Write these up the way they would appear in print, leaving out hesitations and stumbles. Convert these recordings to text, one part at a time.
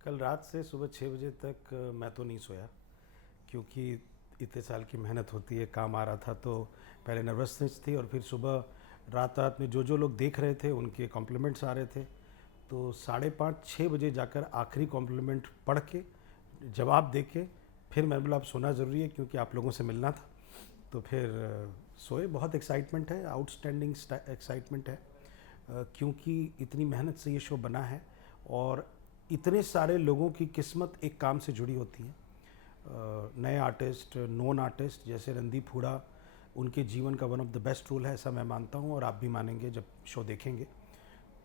कल रात से सुबह 6 बजे तक मैं तो नहीं सोया, क्योंकि इतने साल की मेहनत होती है। काम आ रहा था तो पहले नर्वसनेस थी, और फिर सुबह रात रात में जो जो लोग देख रहे थे उनके कॉम्प्लीमेंट्स आ रहे थे। तो 5:30-6 बजे जाकर आखिरी कॉम्प्लीमेंट पढ़ के जवाब दे के फिर मैंने बोला अब सोना ज़रूरी है, क्योंकि आप लोगों से मिलना था। तो फिर सोए। बहुत एक्साइटमेंट है, आउटस्टैंडिंग एक्साइटमेंट है, क्योंकि इतनी मेहनत से ये शो बना है और इतने सारे लोगों की किस्मत एक काम से जुड़ी होती है। नए आर्टिस्ट, नोन आर्टिस्ट जैसे रणदीप हुडा, उनके जीवन का one of the best role है, ऐसा मैं मानता हूँ, और आप भी मानेंगे जब शो देखेंगे।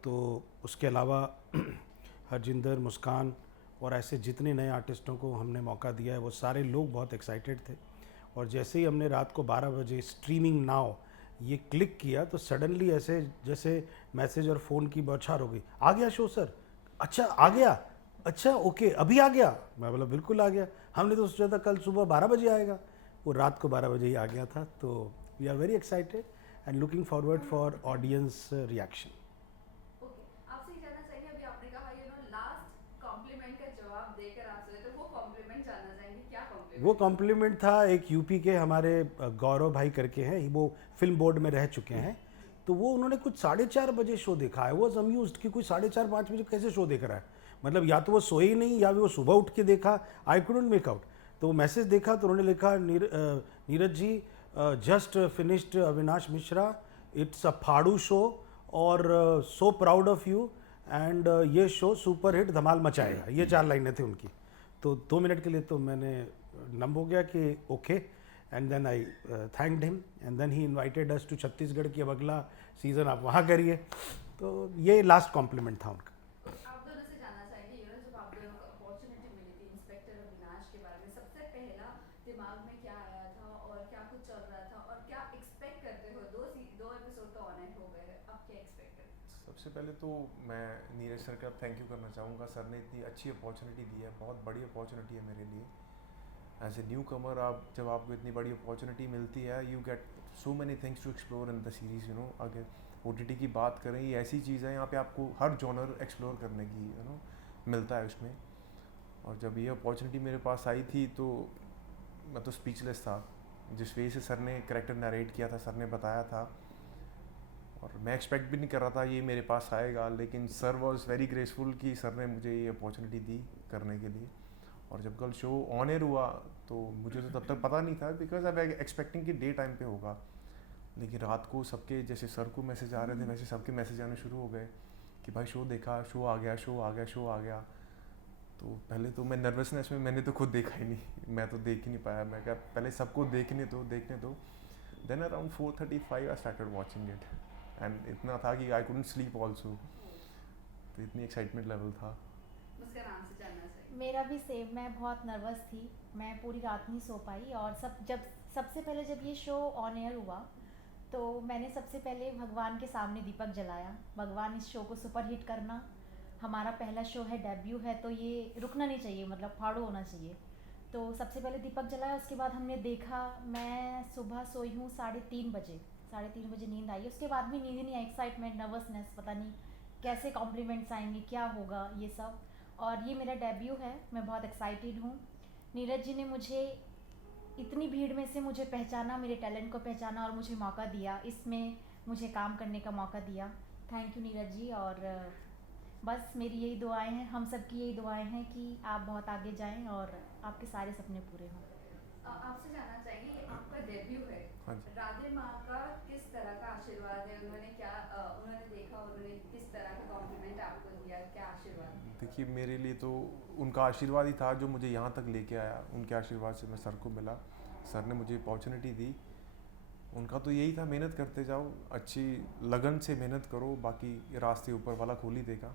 तो उसके अलावा हरजिंदर, मुस्कान और ऐसे जितने नए आर्टिस्टों को हमने मौका दिया है वो सारे लोग बहुत एक्साइटेड थे। और जैसे ही हमने रात को 12 बजे स्ट्रीमिंग नाउ ये क्लिक किया तो सडनली ऐसे जैसे मैसेज और फ़ोन की बौछार हो गई, आ गया शो सर, अच्छा आ गया, अच्छा ओके अभी आ गया। मैं बोला बिल्कुल आ गया, हमने तो सोचा था कल सुबह 12 बजे आएगा, वो रात को 12 बजे ही आ गया था। तो we are very excited and looking forward for audience reaction. Okay, आपसे ये जानना चाहेंगे, अभी आपने कहा लास्ट कॉम्प्लीमेंट का जवाब देकर आप सोए, तो वो कॉम्प्लीमेंट जानना चाहेंगे, क्या वो कॉम्प्लीमेंट था वो? कॉम्प्लीमेंट था एक यूपी के हमारे गौरव भाई करके हैं, वो फिल्म बोर्ड में रह चुके हैं। जी। तो वो उन्होंने कुछ 4:30 बजे शो देखा है। वो अम्यूज कि कोई 4:30-5 बजे कैसे शो देख रहा है, मतलब या तो वो सोए ही नहीं या भी वो सुबह उठ के देखा। I couldn't make out. तो वो मैसेज देखा तो उन्होंने लिखा, Neeraj ji just finished Avinash Mishra, it's a फाड़ू शो और so proud of you and ये शो सुपर हिट धमाल मचाएगा। ये 4 लाइनें थी उनकी। तो 2 मिनट के लिए तो मैंने नम हो गया कि okay. And then I thanked him and then he invited us to Chhattisgarh की अब अगला सीज़न आप वहाँ करिए। तो ये लास्ट कॉम्प्लीमेंट था उनका। ओके, आप दोनों से जानना चाहेंगे, जब आप दोनों को अपॉर्चुनिटी मिली थी इंस्पेक्टर अविनाश के बारे में, सबसे पहला दिमाग में क्या आया था और क्या कुछ चल रहा था और क्या एक्सपेक्ट करते हो? दो एपिसोड तो ऑन हो गए हैं, अब क्या एक्सपेक्ट करते हो? सबसे पहले तो मैं नीरज सर का थैंक यू करना चाहूँगा। सर ने इतनी अच्छी अपॉर्चुनिटी दी है, बहुत बड़ी अपॉर्चुनिटी है मेरे लिए। एज ए न्यू कमर, आप जब आपको इतनी बड़ी अपॉर्चुनिटी मिलती है, you get so many things to explore in the series. अगर OTT की बात करें, ये ऐसी चीज़ है यहाँ पे आपको हर जॉनर एक्सप्लोर करने की मिलता है उसमें। और जब ये अपॉर्चुनिटी मेरे पास आई थी तो मैं तो स्पीचलेस था। जिस वे से सर ने करेक्टर नरेट किया था, सर ने बताया था, और मैं एक्सपेक्ट भी नहीं कर रहा था ये मेरे पास आएगा, लेकिन सर वॉज वेरी ग्रेसफुल कि सर ने मुझे ये अपॉर्चुनिटी दी करने के लिए। और जब कल शो ऑन एयर हुआ तो मुझे तो तब तक पता नहीं था, बिकॉज आई एक्सपेक्टिंग कि डे टाइम पे होगा। लेकिन रात को सबके, जैसे सर को मैसेज आ रहे थे वैसे सबके मैसेज आने शुरू हो गए कि भाई शो देखा, शो आ गया, शो आ गया, शो आ गया। तो पहले तो मैं नर्वसनेस में, मैंने तो खुद देखा ही नहीं, मैं तो देख ही नहीं पाया। मैं क्या, पहले सबको देखने दो। Then around 4:35 I started watching it, and इतना था कि आई कुडंट स्लीप ऑल्सो। तो इतनी एक्साइटमेंट लेवल था। उसका नाम से जानना चाहेंगे। मेरा भी सेम, मैं बहुत नर्वस थी। मैं पूरी रात नहीं सो पाई, और सबसे पहले जब ये शो ऑन एयर हुआ तो मैंने सबसे पहले भगवान के सामने दीपक जलाया। भगवान, इस शो को सुपर हिट करना, हमारा पहला शो है, डेब्यू है, तो ये रुकना नहीं चाहिए, मतलब फाड़ो होना चाहिए। तो सबसे पहले दीपक जलाया, उसके बाद हमने देखा। मैं सुबह सोई हूँ 3:30 बजे, 3:30 बजे नींद आई। उसके बाद भी नींद नहीं आई, एक्साइटमेंट, नर्वसनेस, पता नहीं कैसे कॉम्प्लीमेंट्स आएंगे, क्या होगा ये सब। और ये मेरा डेब्यू है, मैं बहुत एक्साइटेड हूँ। नीरज जी ने मुझे इतनी भीड़ में से मुझे पहचाना, मेरे टैलेंट को पहचाना और मुझे मौका दिया, इसमें मुझे काम करने का मौका दिया। Thank you Neeraj ji. और बस मेरी यही दुआएं हैं, हम सब की यही दुआएं हैं कि आप बहुत आगे जाएं और आपके सारे सपने पूरे हों। आपसे जानना चाहेंगे, ये आपका डेब्यू है, हाँ जी। राधे माँ का किस तरह का आशीर्वाद है? उन्होंने क्या उन्होंने देखा, उन्होंने किस तरह का कॉम्प्लीमेंट आपको दिया, क्या आशीर्वाद था? देखिए, मेरे लिए तो उनका आशीर्वाद ही था जो मुझे यहाँ तक लेके आया। उनके आशीर्वाद से मैं सर को मिला, सर ने मुझे अपॉर्चुनिटी दी। उनका तो यही था, मेहनत करते जाओ, अच्छी लगन से मेहनत करो, बाकी रास्ते ऊपर वाला खोल ही देगा।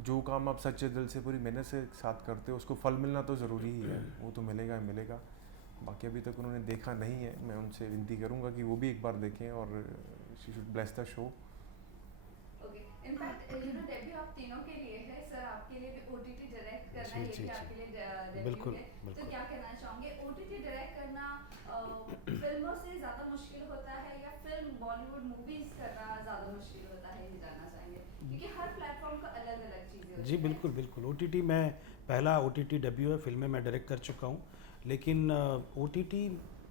जो काम आप सच्चे दिल से, पूरी मेहनत से साथ करते हो, उसको फल मिलना तो ज़रूरी ही है, वो तो मिलेगा ही मिलेगा। बाकी अभी तक उन्होंने देखा नहीं है, मैं उनसे विनती करूंगा कि वो भी एक बार देखें, और she should bless the show. Okay, in fact debut आप तीनों के लिए है सर, आपके लिए भी OTT डायरेक्ट करना, जी ये जी भी जी, आपके लिए डेब्यू बिल्कुल है। तो बिल्कुल। क्या कहना चाहोगे, OTT डायरेक्ट करना फिल्मों से ज़्यादा मुश्किल होता है या फिल्म बॉलीवुड मूवीज़ करना ज़्यादा मुश्किल होता है, ये जानना चाहेंगे, क्योंकि हर प्लेटफॉर्म का अलग अलग चीज़ें जी बिल्कुल बिल्कुल। OTT में पहला OTT डेब्यू है, फिल्में मैं डायरेक्ट कर चुका हूँ, लेकिन OTT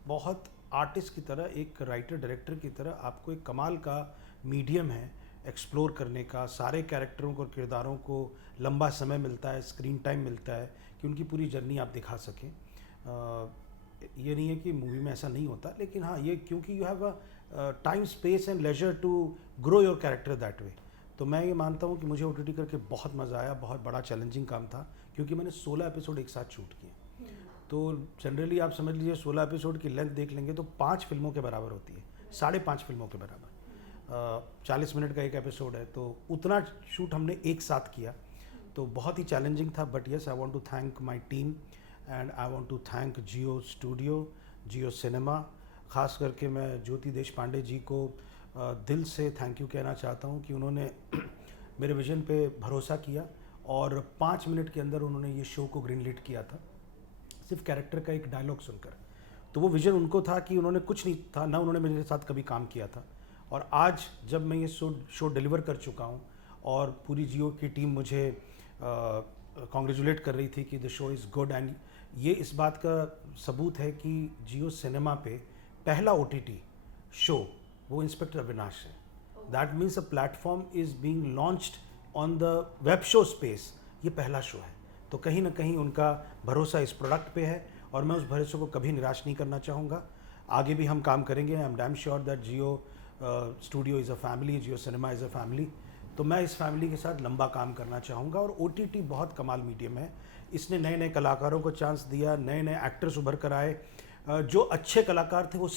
बहुत आर्टिस्ट की तरह, एक राइटर डायरेक्टर की तरह आपको एक कमाल का मीडियम है एक्सप्लोर करने का। सारे कैरेक्टरों को, किरदारों को लंबा समय मिलता है, स्क्रीन टाइम मिलता है कि उनकी पूरी जर्नी आप दिखा सकें। ये नहीं है कि मूवी में ऐसा नहीं होता, लेकिन हाँ ये क्योंकि you have a time space and leisure to grow your character that way. तो मैं ये मानता हूँ कि मुझे OTT करके बहुत मज़ा आया, बहुत बड़ा चैलेंजिंग काम था, क्योंकि मैंने 16 एपिसोड एक साथ शूट किए। तो जनरली आप समझ लीजिए 16 एपिसोड की लेंथ देख लेंगे तो 5 फिल्मों के बराबर होती है, 5.5 फिल्मों के बराबर। 40 मिनट का एक एपिसोड है, तो उतना शूट हमने एक साथ किया, तो बहुत ही चैलेंजिंग था। But yes, I want to thank my team and I want to thank Jio studio, Jio cinema. ख़ास करके मैं ज्योति देशपांडे जी को दिल से थैंक यू कहना चाहता हूँ कि उन्होंने मेरे विज़न पे भरोसा किया और 5 मिनट के अंदर उन्होंने ये शो को ग्रीन लिट किया था, सिर्फ कैरेक्टर का एक डायलॉग सुनकर। तो वो विज़न उनको था कि उन्होंने कुछ नहीं था ना, उन्होंने मेरे साथ कभी काम किया था। और आज जब मैं ये शो डिलीवर कर चुका हूँ और पूरी जियो की टीम मुझे कॉन्ग्रेचुलेट कर रही थी कि the show is good, and ये इस बात का सबूत है कि जियो सिनेमा पे पहला OTT शो वो इंस्पेक्टर अविनाश है। That means a platform is being launched on the web show space, ये पहला शो है। तो कहीं ना कहीं उनका भरोसा इस प्रोडक्ट पे है और मैं उस भरोसे को कभी निराश नहीं करना चाहूँगा। आगे भी हम काम करेंगे। I am damn sure that Jio studio is a family, Jio cinema is a family. तो मैं इस फैमिली के साथ लंबा काम करना चाहूँगा। और OTT बहुत कमाल मीडियम है, इसने नए नए कलाकारों को चांस दिया, नए नए एक्टर्स उभर कर आए। जो अच्छे कलाकार थे वो